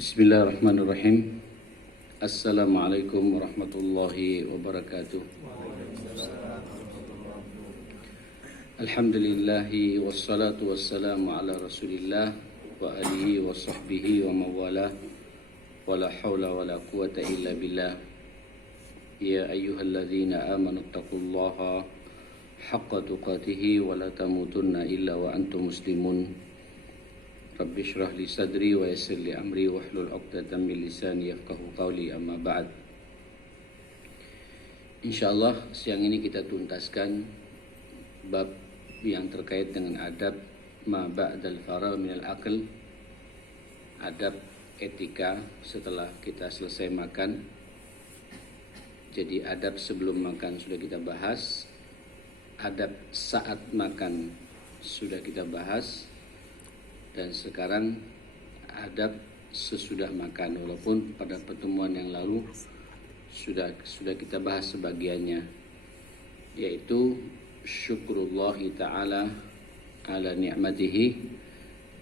Bismillahirrahmanirrahim. Assalamualaikum warahmatullahi wabarakatuh. Alhamdulillahi wassalatu wassalamu ala rasulillah wa alihi wa sahbihi wa mawala wa la hawla wa la quwata illa billah. Ya ayyuhalladzina amanu taqullaha haqqa tuqatihi wa la tamutunna illa wa antum muslimun. Rabbi syrah li sadri wa yassir li amri wahlul 'uqdatam min lisani yafqahu qawli, amma ba'd. Insyaallah siang ini kita tuntaskan bab yang terkait dengan adab ma ba'dal faragh minal aql, adab etika setelah kita selesai makan. Jadi adab sebelum makan sudah kita bahas, adab saat makan sudah kita bahas, dan sekarang adab sesudah makan, walaupun pada pertemuan yang lalu sudah kita bahas sebagiannya, yaitu syukrullahi ta'ala ala ni'matihi,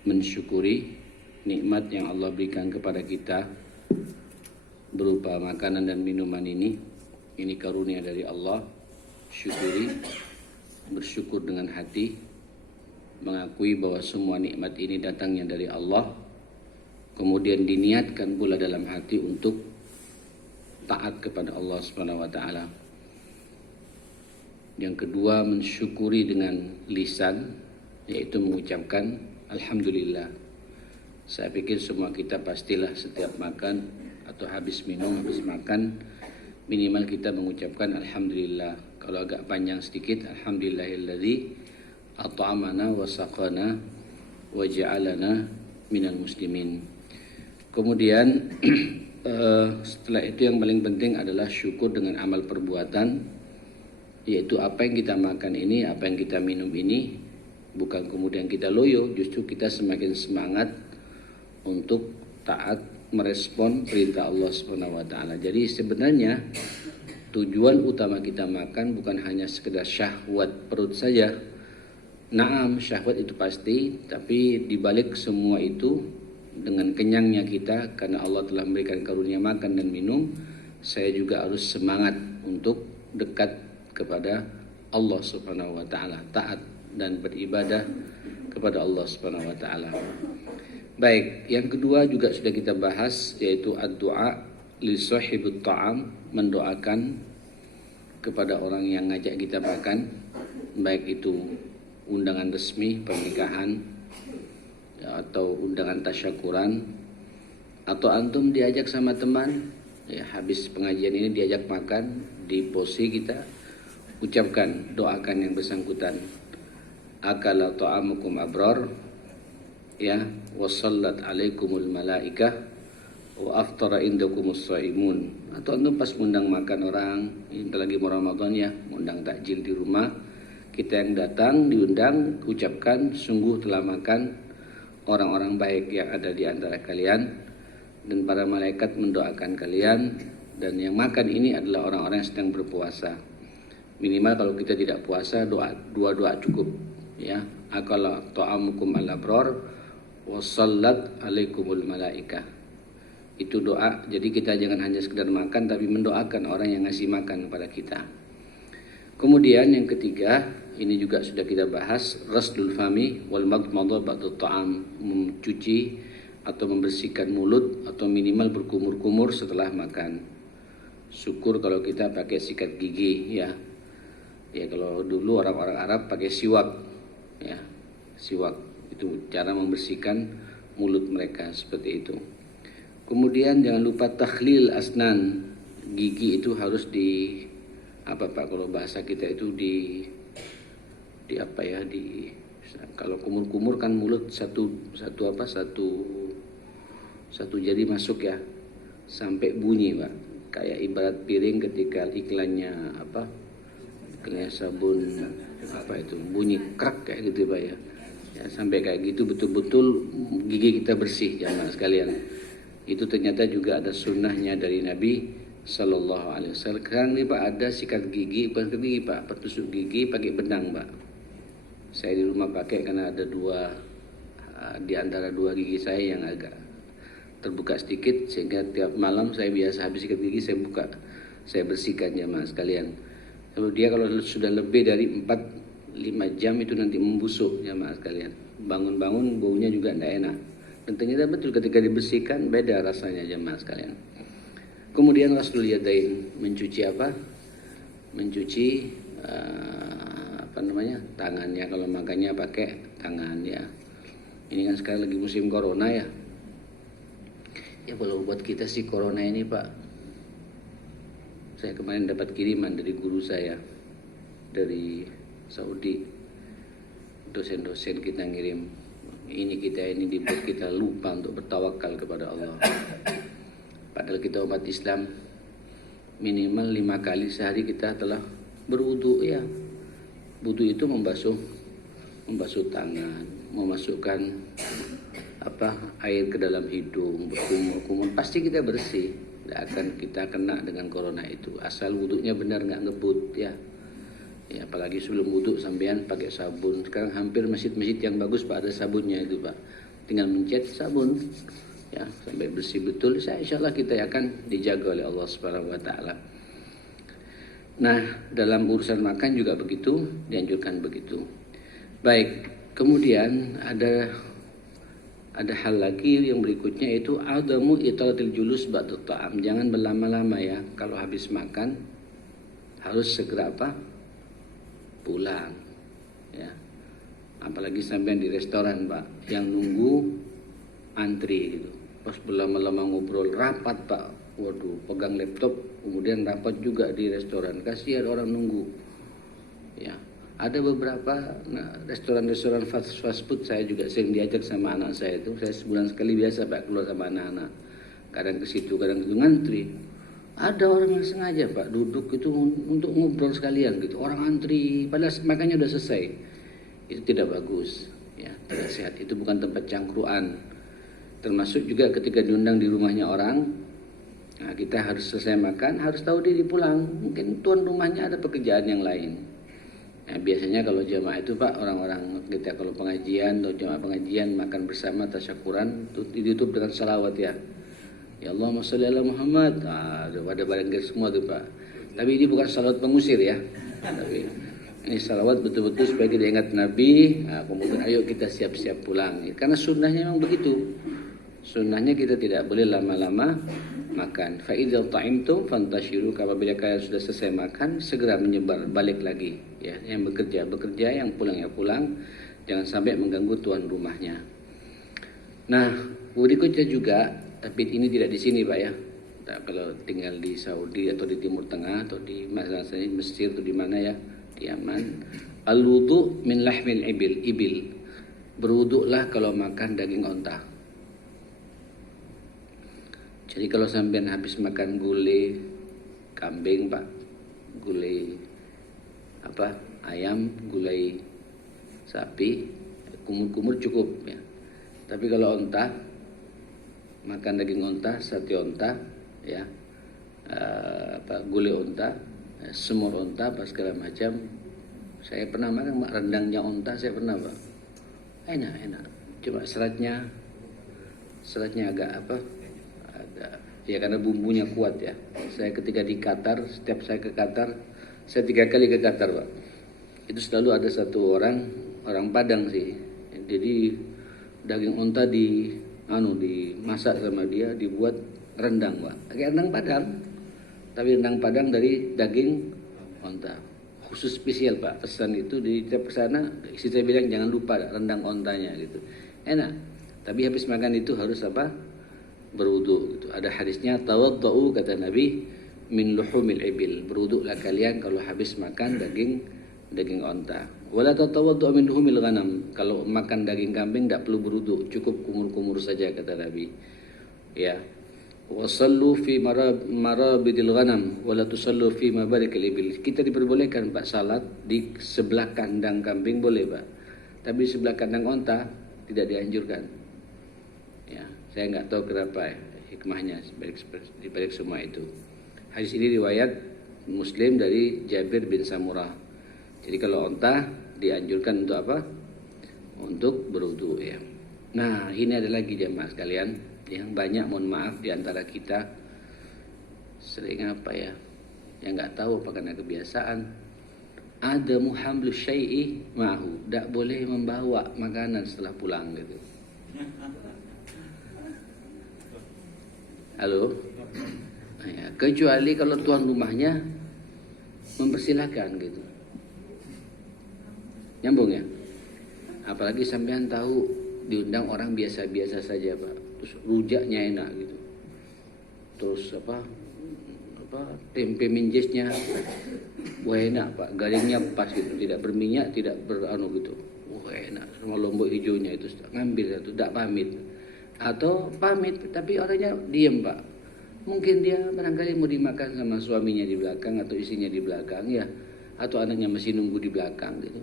mensyukuri nikmat yang Allah berikan kepada kita berupa makanan dan minuman ini karunia dari Allah. Syukuri, bersyukur dengan hati, mengakui bahwa semua nikmat ini datangnya dari Allah, kemudian diniatkan pula dalam hati untuk taat kepada Allah Subhanahu wa taala. Yang kedua, mensyukuri dengan lisan, yaitu mengucapkan alhamdulillah. Saya pikir semua kita pastilah setiap makan atau habis minum, habis makan, minimal kita mengucapkan alhamdulillah. Kalau agak panjang sedikit, alhamdulillahilladzi at'amana wa saqana wa ja'alana minal muslimin. Kemudian setelah itu yang paling penting adalah syukur dengan amal perbuatan, yaitu apa yang kita makan ini, apa yang kita minum ini, bukan kemudian kita loyo, justru kita semakin semangat untuk taat merespon perintah Allah Subhanahu wa taala. Jadi sebenarnya tujuan utama kita makan bukan hanya sekedar syahwat perut saja. Naam, syahwat itu pasti, tapi dibalik semua itu, dengan kenyangnya kita karena Allah telah memberikan karunia makan dan minum, saya juga harus semangat untuk dekat kepada Allah Subhanahu wa taala, taat dan beribadah kepada Allah Subhanahu wa taala. Baik, yang kedua juga sudah kita bahas, yaitu ad-du'a li sahibut ta'am, mendoakan kepada orang yang ngajak kita makan, baik itu undangan resmi pernikahan ya, atau undangan tasyakuran, atau antum diajak sama teman ya, habis pengajian ini diajak makan di posi, kita ucapkan, doakan yang bersangkutan, akala ta'amukum abrar ya, wassallat alaikumul malaikah wa aftara indakumus shaimun. Atau antum pas mengundang makan orang, ini lagi mau Ramadan ya, mengundang takjil di rumah, kita yang datang diundang, ucapkan sungguh telah makan orang-orang baik yang ada di antara kalian, dan para malaikat mendoakan kalian, dan yang makan ini adalah orang-orang yang sedang berpuasa. Minimal kalau kita tidak puasa, dua doa cukup ya. Akala ta'amukum al-abrar wa sallat alaikumul malaikah. Itu doa. Jadi kita jangan hanya sekedar makan, tapi mendoakan orang yang ngasih makan kepada kita. Kemudian yang ketiga, ini juga sudah kita bahas, rasdul fami wal madmadah ba'da ta'am, mencuci atau membersihkan mulut atau minimal berkumur-kumur setelah makan. Syukur kalau kita pakai sikat gigi ya. Ya kalau dulu orang-orang Arab pakai siwak ya. Siwak itu cara membersihkan mulut mereka, seperti itu. Kemudian jangan lupa takhlil asnan, gigi itu harus di apa Pak, kalau bahasa kita itu di apa ya, di kalau kumur-kumur kan mulut satu jari masuk ya, sampai bunyi Pak, kayak ibarat piring ketika iklannya apa, iklannya sabun apa itu, bunyi krak kayak gitu Pak ya. Ya sampai kayak gitu, betul-betul gigi kita bersih jamaah sekalian. Itu ternyata juga ada sunnahnya dari Nabi Sallallahu Alaihi Wasallam. Sekarang nih Pak ada sikat gigi, bukan gigi Pak, pertusuk gigi pakai benang Pak. Saya di rumah pakai karena ada dua di antara dua gigi saya yang agak terbuka sedikit sehingga tiap malam saya biasa habis sikat gigi saya buka, saya bersihkan jamaah sekalian. Kalau dia kalau sudah lebih dari 4-5 jam itu nanti membusuk jamaah sekalian. Bangun-bangun baunya juga tidak enak. Dan ternyata betul ketika dibersihkan beda rasanya jamaah sekalian. Kemudian ghuslul yadain, mencuci apa? Mencuci tangannya, kalau makannya pakai tangan ya. Ini kan sekarang lagi musim corona ya. Ya kalau buat kita sih corona ini Pak, saya kemarin dapat kiriman dari guru saya dari Saudi, dosen-dosen kita ngirim ini dibuat kita lupa untuk bertawakal kepada Allah. Padahal kita umat Islam minimal 5 kali sehari kita telah berwudu ya. Wudu itu membasuh tangan, memasukkan air ke dalam hidung, berkumur-kumur, pasti kita bersih. Tidak akan kita kena dengan corona itu asal wudunya benar, nggak ngebut ya. Ya apalagi sebelum wudu sampean pakai sabun. Sekarang hampir masjid-masjid yang bagus Pak ada sabunnya itu Pak. Tinggal mencet sabun ya sampai bersih betul. Insyaallah kita akan dijaga oleh Allah Subhanahu wa taala. Nah, dalam urusan makan juga begitu, dianjurkan begitu. Baik, kemudian ada hal lagi yang berikutnya yaitu adamu italatil julus ba'da ta'am. Jangan berlama-lama ya. Kalau habis makan harus segera pulang. Ya. Apalagi sampai di restoran, Pak, yang nunggu antri gitu. Pas berlama-lama ngobrol rapat, Pak. Waduh, pegang laptop, kemudian rapat juga di restoran. Kasihan orang nunggu. Ya, ada beberapa restoran-restoran fast food saya juga sering diajak sama anak saya itu. Saya sebulan sekali biasa Pak keluar sama anak-anak. Kadang ke situ, kadang ke ngantri. Ada orang yang sengaja Pak duduk itu untuk ngobrol sekalian gitu. Orang antri, padahal makannya udah selesai. Itu tidak bagus, ya, tidak sehat. Itu bukan tempat cangkruan. Termasuk juga ketika diundang di rumahnya orang. Nah, kita harus selesai makan, harus tahu diri pulang. Mungkin tuan rumahnya ada pekerjaan yang lain. Nah, biasanya kalau jamaah itu Pak, orang-orang kita kalau pengajian atau jamaah pengajian makan bersama tasyakuran, itu ditutup dengan salawat ya. Ya Allahumma sholli ala Muhammad. Ada barang semua tuh Pak. Tapi ini bukan salawat pengusir ya. Tapi ini salawat betul-betul supaya kita ingat Nabi. Nah, kemudian ayo kita siap-siap pulang. Karena sunnahnya memang begitu. Sunnahnya kita tidak boleh lama-lama makan. Fa idza ta'imtum fantashiru. Apabila kalian sudah selesai makan, segera menyebar balik lagi. Ya, yang bekerja, yang pulang ya pulang. Jangan sampai mengganggu tuan rumahnya. Nah, berikutnya juga, tapi ini tidak di sini Pak ya. Nah, kalau tinggal di Saudi atau di Timur Tengah atau di masalahnya Mesir atau di mana ya, di Yaman, al-wudu min lahmil ibil. Berwuduklah kalau makan daging onta. Jadi kalau sampean habis makan gulai kambing Pak, gulai ayam, gulai sapi, kumur-kumur cukup ya. Tapi kalau onta, makan daging onta, sate onta, ya, gulai onta, semur onta, apa segala macam. Saya pernah makan rendangnya onta, saya pernah Pak. Enak. Cuma seratnya agak ya karena bumbunya kuat ya. Saya ketika di Qatar, setiap saya ke Qatar, saya 3 kali ke Qatar Pak. Itu selalu ada satu orang Padang sih. Jadi daging onta dimasak sama dia, dibuat rendang Pak. Kayak rendang Padang. Tapi rendang Padang dari daging onta. Khusus spesial Pak. Pesan itu di tiap kesana, istri saya bilang jangan lupa rendang ontanya gitu. Enak. Tapi habis makan itu harus berwudu gitu. Ada hadisnya tawaddau kata Nabi min luhumil ibil. Berwuduklah kalian kalau habis makan daging onta. Wala tatawaddu min luhumil ghanam. Kalau makan daging kambing tidak perlu berwudu, cukup kumur-kumur saja kata Nabi. Ya. Wasallu fi marabidil ghanam wala tusallu fi mabarikil ibil. Kita diperbolehkan Pak salat di sebelah kandang kambing boleh Pak. Tapi sebelah kandang onta tidak dianjurkan. Ya, saya nggak tahu kenapa hikmahnya di balik semua itu. Hadis ini riwayat Muslim dari Jabir bin Samurah. Jadi kalau onta dianjurkan untuk apa? Untuk berwudu ya. Nah, ini ada lagi jemaah sekalian. Yang banyak mohon maaf di antara kita sering apa ya, yang nggak tahu apa karena kebiasaan, ada muhamlu syai'i ma'hu, tidak boleh membawa makanan setelah pulang gitu. Halo, ya, kecuali kalau tuan rumahnya mempersilahkan gitu. Nyambung ya. Apalagi sampean tahu diundang orang biasa-biasa saja Pak, terus rujaknya enak gitu, terus apa tempe minjesnya wah enak Pak, garingnya pas gitu, tidak berminyak, tidak beranu gitu, wah enak, sama lombok hijaunya itu ngambil satu, tidak pamit, atau pamit tapi orangnya diem Pak, mungkin dia barangkali mau dimakan sama suaminya di belakang atau istrinya di belakang ya, atau anaknya masih nunggu di belakang gitu.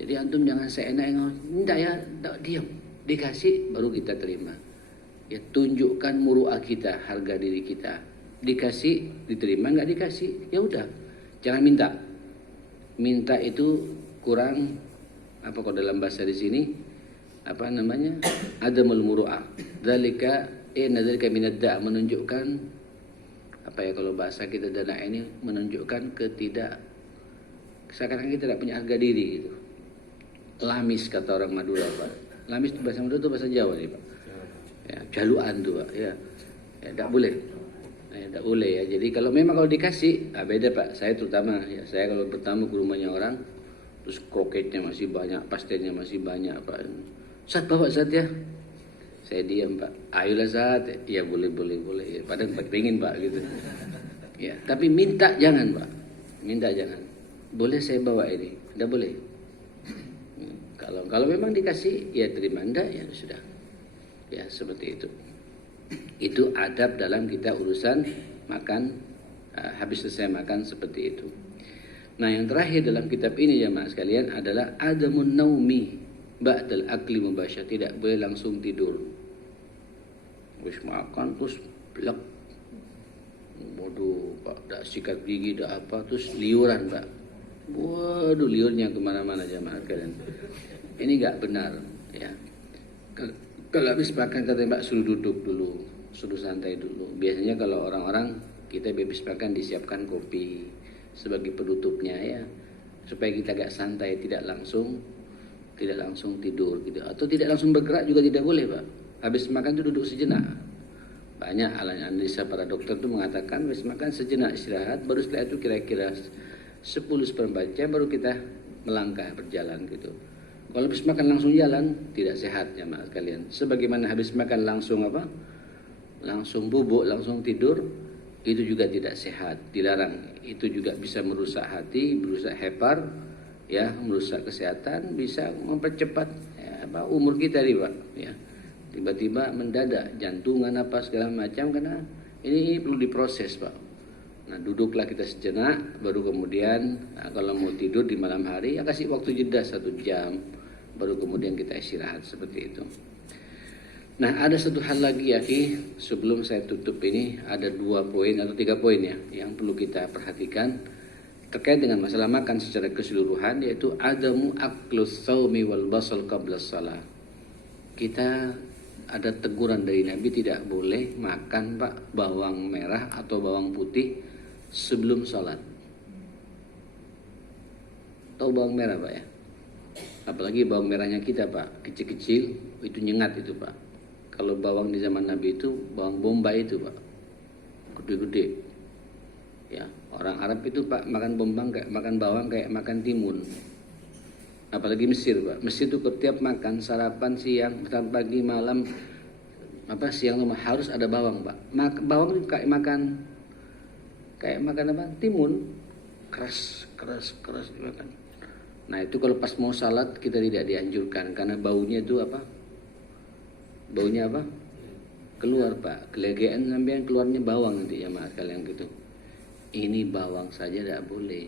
Jadi antum jangan seenaknya, enggak ya, enggak, diam, dikasih baru kita terima. Ya tunjukkan muru'ah kita, harga diri kita. Dikasih, diterima, enggak dikasih, ya udah. Jangan minta. Minta itu kurang apa kalau dalam bahasa di sini apa namanya? Adamul muru'ah. Dzalika dzalika minadda, menunjukkan apa ya kalau bahasa kita dana ini menunjukkan seakan-akan kita tidak punya harga diri gitu. Lamis kata orang Madura Pak. Lamis itu bahasa Madura itu bahasa Jawa nih Pak. Ya, jaluan tuh Pak. Ya, tidak boleh. Tidak boleh ya. Jadi kalau dikasih, beda Pak. Saya terutama ya, saya kalau bertamu ke rumahnya orang, terus kroketnya masih banyak, pastelnya masih banyak Pak. Zat bawa zat ya. Saya diam Pak. Ayolah zat. Ya boleh. Ya, padahal pengen Pak gitu. Ya, tapi minta jangan Pak. Minta jangan. Boleh saya bawa ini? Tidak boleh. Kalau memang dikasih ya terima, enggak ya sudah. Ya seperti itu. Itu adab dalam kita urusan makan, habis selesai makan seperti itu. Nah yang terakhir dalam kitab ini jemaah sekalian adalah adamun naumi ba'dal akli mubasyar, tidak boleh langsung tidur. Habis makan terus blek. Waduh Pak, dah sikat gigi dah apa, terus liuran Pak. Waduh liurnya kemana-mana jemaah sekalian. Ini enggak benar ya. Kalau habis makan kata Mbak suruh duduk dulu, suruh santai dulu. Biasanya kalau orang-orang kita habis makan disiapkan kopi sebagai penutupnya ya, supaya kita agak santai, tidak langsung tidur gitu, atau tidak langsung bergerak juga tidak boleh Pak. Habis makan itu duduk sejenak. Banyak analisa para dokter itu mengatakan habis makan sejenak istirahat, baru setelah itu kira-kira 10-14 jam baru kita melangkah berjalan gitu. Kalau habis makan langsung jalan tidak sehat ya mas kalian. Sebagaimana habis makan langsung langsung bubuk, langsung tidur, itu juga tidak sehat, dilarang. Itu juga bisa merusak hati, merusak hepar, ya, merusak kesehatan, bisa mempercepat ya, umur kita nih Pak. Ya. Tiba-tiba mendadak jantungan apa segala macam karena ini perlu diproses Pak. Nah duduklah kita sejenak, baru kemudian kalau mau tidur di malam hari ya kasih waktu jeda 1 jam, baru kemudian kita istirahat seperti itu. Nah ada satu hal lagi ya Ki, sebelum saya tutup ini ada 2 poin atau 3 poin ya yang perlu kita perhatikan terkait dengan masalah makan secara keseluruhan, yaitu adamu aklus saumi wal basal qabla shalah. Kita ada teguran dari Nabi tidak boleh makan Pak bawang merah atau bawang putih sebelum sholat. Tahu bawang merah Pak ya? Apalagi bawang merahnya kita Pak, kecil-kecil, itu nyengat itu Pak. Kalau bawang di zaman Nabi itu bawang bombay itu Pak, gede-gede. Ya, orang Arab itu Pak makan bawang kayak makan timun. Apalagi Mesir Pak. Mesir itu setiap makan sarapan, siang, pagi, malam, siang harus ada bawang Pak. Bawang itu kayak makan apa? Timun. Keras dimakan. Nah itu kalau pas mau salat kita tidak dianjurkan karena baunya itu apa? Baunya apa? Keluar Pak. Kelegean sampai keluarnya bawang nanti ya mas kalian gitu. Ini bawang saja tidak boleh.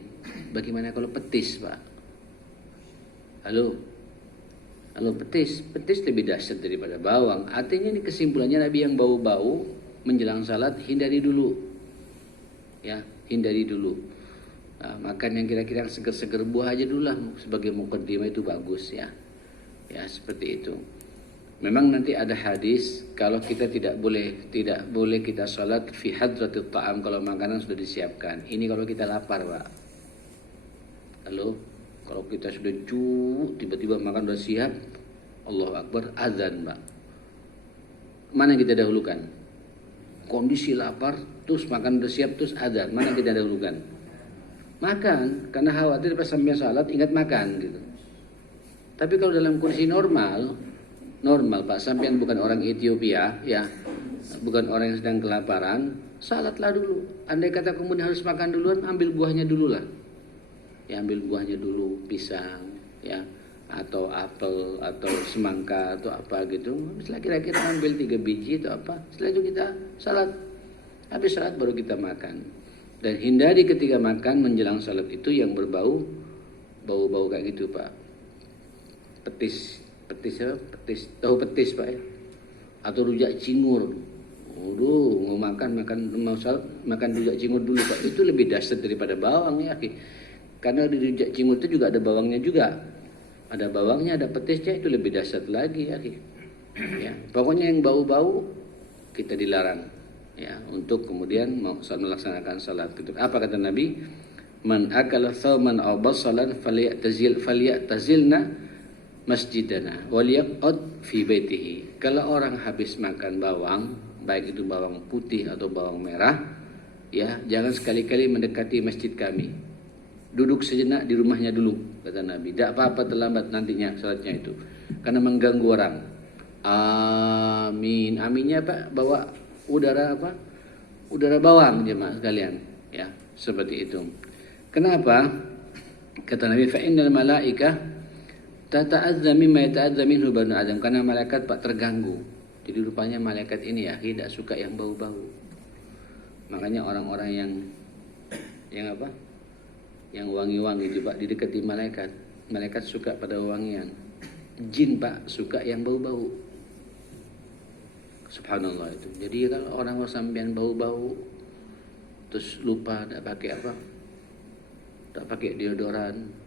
Bagaimana kalau petis Pak? Halo petis lebih dahsyat daripada bawang. Artinya ini kesimpulannya Nabi yang bau-bau menjelang salat hindari dulu. Ya, hindari dulu. Nah, makan yang kira-kira seger-seger, buah aja dulu lah sebagai mukaddimah itu bagus ya. Ya, seperti itu. Memang nanti ada hadis kalau kita tidak boleh kita salat fi hadratit ta'am kalau makanan sudah disiapkan. Ini kalau kita lapar, Pak. Lalu kalau kita sudah tiba-tiba makan sudah siap, Allahu Akbar, azan, Pak. Mana yang kita dahulukan? Kondisi lapar, terus makan sudah siap, terus azan. Mana yang kita dahulukan? Makan, karena khawatir pas sampai salat ingat makan gitu. Tapi kalau dalam kondisi normal Pak, sampean bukan orang Ethiopia ya, bukan orang yang sedang kelaparan, salatlah dulu. Andai kata kemudian harus makan duluan, ambil buahnya dulu lah. Ya, ambil buahnya dulu, pisang ya, atau apel atau semangka atau apa gitu. Setelah kira-kira ambil 3 biji atau apa, setelah itu kita salat. Habis salat baru kita makan. Dan hindari ketika makan menjelang salat itu yang bau kayak gitu, Pak. Petis tahu petis, Pak ya, atau rujak cingur. Waduh, mau makan rujak cingur dulu, Pak. Itu lebih dahsyat daripada bawang ya, karena di rujak cingur itu juga ada bawangnya juga, ada bawangnya, ada petisnya, itu lebih dahsyat lagi ya. Ya, pokoknya yang bau-bau kita dilarang ya untuk kemudian melaksanakan salat. Apa kata Nabi? Man akala thawman aw basalan falyatazilna masjidana waliyaqad fi baitihi. Kalau orang habis makan bawang, baik itu bawang putih atau bawang merah, ya jangan sekali-kali mendekati masjid kami. Duduk sejenak di rumahnya dulu, kata Nabi. Tidak apa-apa terlambat nantinya salatnya itu, karena mengganggu orang. Amin. Aminnya Pak, bawa udara apa? Udara bawang jemaah sekalian, ya seperti itu. Kenapa? Kata Nabi, fa innal malaika tata'adza mimma yata'adza minhu banu Adam, karena malaikat Pak terganggu. Jadi rupanya malaikat ini ya tidak suka yang bau-bau. Makanya orang-orang yang apa? Yang wangi-wangi itu Pak didekati malaikat. Malaikat suka pada wangian. Jin Pak suka yang bau-bau. Subhanallah itu. Jadi kalau orang sampean bau-bau terus lupa tak pakai apa? Tak pakai deodoran.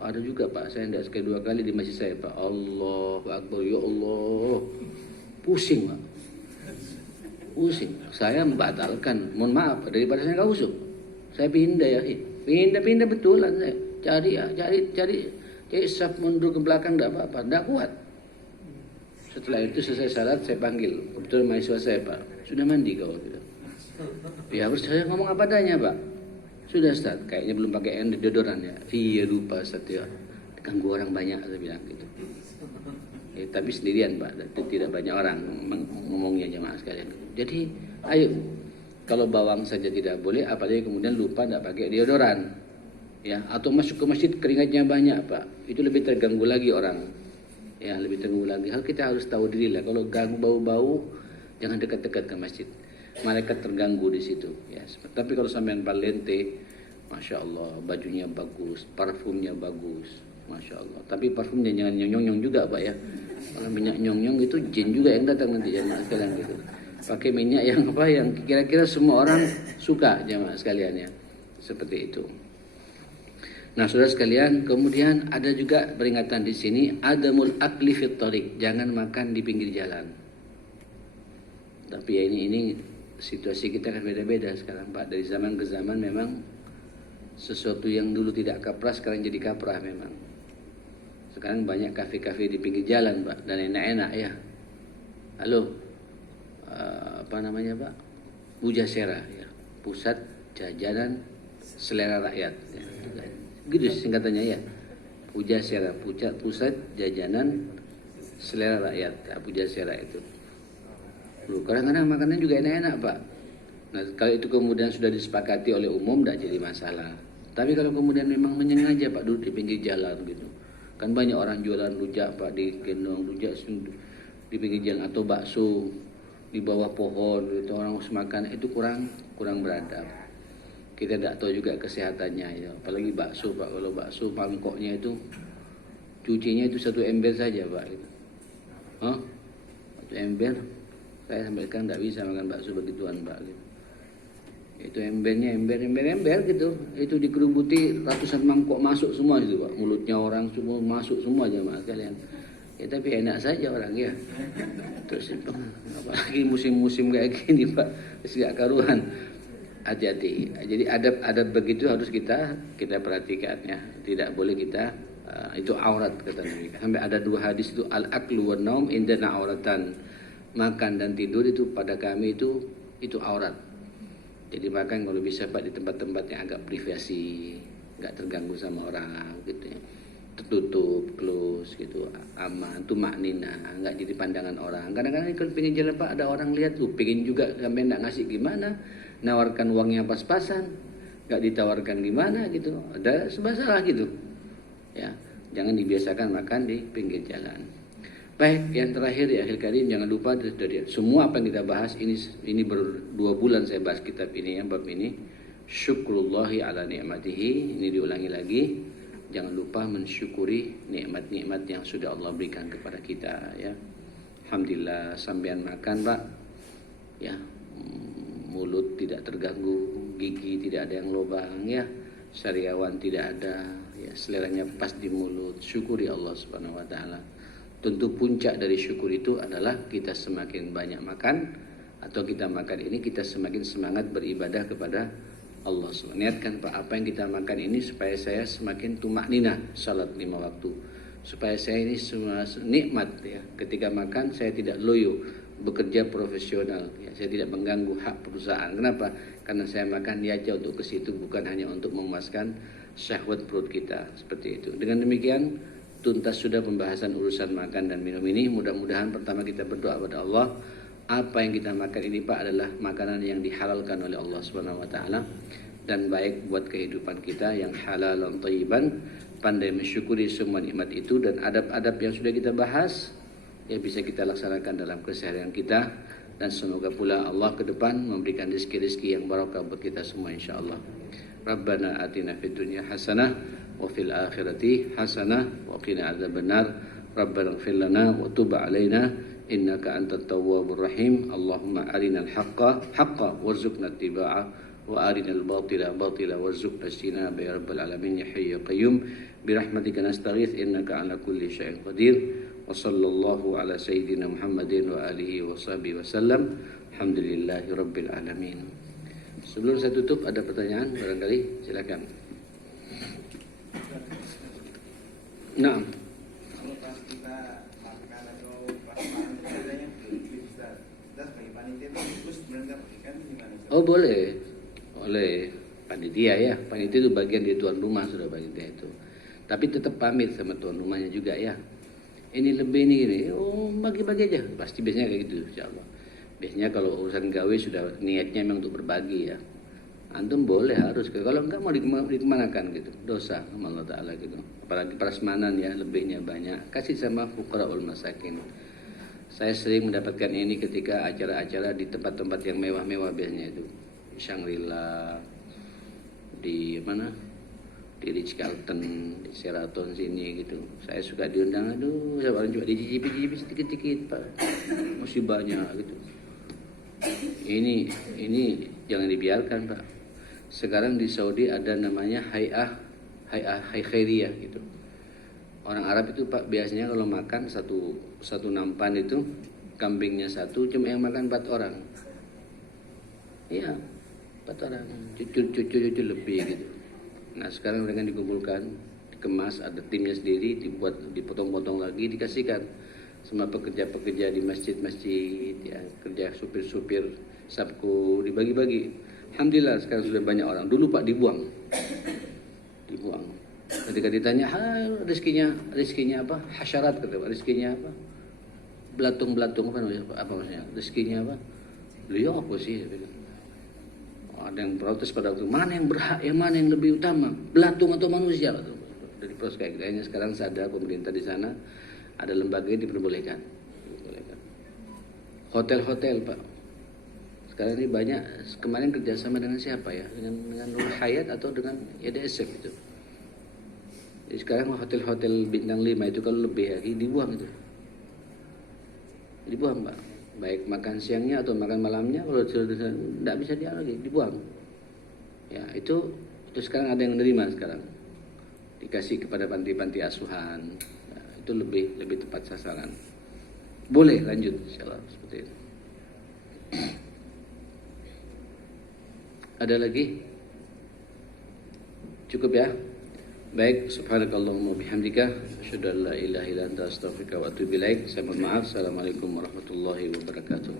Ada juga Pak, saya tidak sekali 2 kali di masjid saya Pak. Allahu Akbar, ya Allah. Pusing Pak. Pusing. Saya membatalkan. Mohon maaf, daripada saya nggak usuk, saya pindah ya. Pindah betulan saya. Cari saf mundur ke belakang tidak apa-apa, tidak kuat. Setelah itu selesai salat saya panggil. Kebetulan mahasiswa saya Pak, sudah mandi kau? Gitu. Ya harus saya ngomong apa adanya Pak. Sudah Ustaz, kayaknya belum pakai deodoran ya. Iya lupa Ustaz ya. Ganggu orang banyak saya bilang gitu. Ya, tapi sendirian Pak, tidak banyak orang ngomongnya jemaah sekalian. Jadi ayo, kalau bawang saja tidak boleh, apalagi kemudian lupa tidak pakai deodoran. Ya, atau masuk ke masjid keringatnya banyak Pak. Itu lebih terganggu lagi orang. Ya, lebih terganggu lagi. Kita harus tahu diri lah. Kalau ganggu bau-bau, jangan dekat-dekat ke masjid. Malaikat terganggu di situ ya. Tapi kalau sampean Palente, masya Allah, bajunya bagus, parfumnya bagus, masya Allah. Tapi parfumnya jangan nyong-nyong juga Pak ya. Kalau minyak nyong-nyong itu jin juga yang datang nanti jamaah sekalian gitu. Pakai minyak yang apa, yang kira-kira semua orang suka jamaah sekalian ya. Seperti itu. Nah saudara sekalian, kemudian ada juga peringatan di sini, adamul akli fit thariq, jangan makan di pinggir jalan. Tapi ya ini situasi kita kan beda-beda sekarang Pak. Dari zaman ke zaman memang sesuatu yang dulu tidak kaprah sekarang jadi kaprah memang. Sekarang banyak kafe-kafe di pinggir jalan Pak, dan enak-enak ya. Halo, apa namanya Pak? Pujasera ya, pusat jajanan selera rakyat ya. Gitu singkatannya ya. Pujasera, pusat jajanan selera rakyat ya, Pujasera itu. Kadang-kadang makanannya juga enak-enak Pak. Nah kalau itu kemudian sudah disepakati oleh umum tidak jadi masalah. Tapi kalau kemudian memang menyengaja Pak duduk di pinggir jalan gitu, kan banyak orang jualan rujak Pak, di gendong rujak di pinggir jalan, atau bakso di bawah pohon gitu, orang harus makan, itu kurang beradab. Kita tidak tahu juga kesehatannya ya. Apalagi bakso Pak, kalau bakso mangkoknya itu cucinya itu 1 ember saja Pak gitu. 1 ember. Saya sampai sekarang tidak bisa makan bakso begituan Pak gitu. Itu embernya ember gitu. Itu dikerubuti ratusan mangkok masuk semua itu Pak. Mulutnya orang semua masuk semua jemaah sekalian. Ya tapi enak saja orang ya. Terus apalagi musim-musim kayak gini Pak, gak karuan. Hati-hati. Jadi adab-adab begitu harus kita perhatikan ya. Tidak boleh kita itu aurat kata Nabi. Sampai ada 2 hadis itu al-aklu wan naum indana auratan. Makan dan tidur itu pada kami itu aurat. Jadi makan kalau bisa Pak di tempat-tempat yang agak privasi, enggak terganggu sama orang gitu ya. Tertutup, close gitu, aman, tumaknina, enggak jadi pandangan orang. Kadang-kadang kalau pengen jalan Pak ada orang lihat tuh, pengen juga sampai enggak ngasih gimana, nawarkan uangnya pas-pasan, enggak ditawarkan gimana gitu. Ada serba salah gitu. Ya, jangan dibiasakan makan di pinggir jalan. Baik, yang terakhir di akhir kali jangan lupa dari semua apa yang kita bahas ini 2 bulan saya bahas kitab ini ya, bab ini syukrullahi ala ni'matihi, ini diulangi lagi. Jangan lupa mensyukuri nikmat-nikmat yang sudah Allah berikan kepada kita ya. Alhamdulillah sampean makan Pak ya, mulut tidak terganggu, gigi tidak ada yang lubang ya, sariawan tidak ada ya, seleranya pas di mulut. Syukuri Allah Subhanahu wa taala. Tentu puncak dari syukur itu adalah kita semakin banyak makan atau kita makan ini kita semakin semangat beribadah kepada Allah. Niatkan Pak, apa yang kita makan ini supaya saya semakin tumaknina salat 5 waktu. Supaya saya ini semua nikmat ya. Ketika makan saya tidak loyo, bekerja profesional ya. Saya tidak mengganggu hak perusahaan. Kenapa? Karena saya makan niatnya untuk ke situ, bukan hanya untuk memuaskan syahwat perut kita. Seperti itu. Dengan demikian tuntas sudah pembahasan urusan makan dan minum ini. Mudah-mudahan pertama kita berdoa kepada Allah, apa yang kita makan ini Pak adalah makanan yang dihalalkan oleh Allah Subhanahu wa taala dan baik buat kehidupan kita, yang halal dan thayyiban. Pandai mensyukuri semua nikmat itu dan adab-adab yang sudah kita bahas ya bisa kita laksanakan dalam keseharian kita, dan semoga pula Allah ke depan memberikan rezeki-rezeki yang barakah buat kita semua insyaallah. Rabbana atina fid dunya hasanah wa fil akhirati hasanah wa qina adzabannar. Rabbana ighfir lana wa tub alaina innaka antat tawwabur rahim. Allahumma arinal haqqa haqqan warzuqna ittiba'ah wa arinal batila batila warzuqna ijtinaba ya rabbal alamin ya hayyu ya qayyum bi rahmatika nastaghits innaka ala kulli syai'in qadir. Wa sallallahu ala sayyidina Muhammadin wa alihi wa sahbihi wasallam. Alhamdulillahi rabbil alamin. Sebelum saya tutup ada pertanyaan barangkali, silakan. Nah, kalau pas kita makan atau pas panitia sebagai panitia itu sebenarnya berikan gimana? Oh boleh panitia ya, panitia itu bagian dari tuan rumah sudah panitia itu. Tapi tetap pamit sama tuan rumahnya juga ya. Ini lebih ini gini, oh bagi-bagi aja, pasti biasanya kayak gitu insyaallah. Biasanya kalau urusan gawe sudah niatnya memang untuk berbagi ya. Antum boleh harus, kalau enggak mau dikemanakan gitu, dosa sama Allah Ta'ala gitu. Apalagi prasmanan ya, lebihnya banyak, kasih sama fuqara'ul masakin. Saya sering mendapatkan ini ketika acara-acara di tempat-tempat yang mewah-mewah biasanya itu, Shangri-La, di mana, di Ritz-Carlton, di Sheraton sini gitu. Saya suka diundang, aduh, saya orang cuma dicicipi sedikit-sedikit Pak, masih banyak gitu. Ini jangan dibiarkan Pak. Sekarang di Saudi ada namanya hay'ah khairiyah gitu. Orang Arab itu Pak biasanya kalau makan satu nampan itu kambingnya satu, cuma yang makan 4 orang. Iya, 4 orang, cucu lebih gitu. Nah sekarang mereka dikumpulkan, dikemas, ada timnya sendiri, dibuat, dipotong-potong lagi, dikasihkan sama pekerja-pekerja di masjid-masjid, ya, kerja supir-supir sabku, dibagi-bagi. Alhamdulillah sekarang sudah banyak orang. Dulu Pak dibuang. Ketika ditanya, rezekinya apa? Hasyarat kata Pak, rezekinya apa? Belatung apa maksudnya? Rezekinya apa? Beliau apa sih? Ada yang protes pada waktu, mana yang berhak, yang mana yang lebih utama, belatung atau manusia? Dari proses kayak gitu. Sekarang sadar pemerintah di sana ada lembaga yang diperbolehkan. Hotel-hotel Pak, sekarang ini banyak. Kemarin kerjasama dengan siapa ya? Dengan Nur Hayat atau dengan YDSF itu. Jadi sekarang hotel-hotel bintang 5 itu kalau lebih lagi dibuang itu. Dibuang Pak. Baik makan siangnya atau makan malamnya, kalau sudah tidak bisa dia lagi dibuang. Ya itu sekarang ada yang menerima sekarang, dikasih kepada panti-panti asuhan. Nah, itu lebih tepat sasaran. Boleh lanjut insyaallah seperti itu. Ada lagi? Cukup ya? Baik, subhanakallahumma bihamdika asyhadu an la ilaha illa anta astaghfiruka wa atubu ilaik. Saya mohon maaf. Assalamualaikum warahmatullahi wabarakatuh.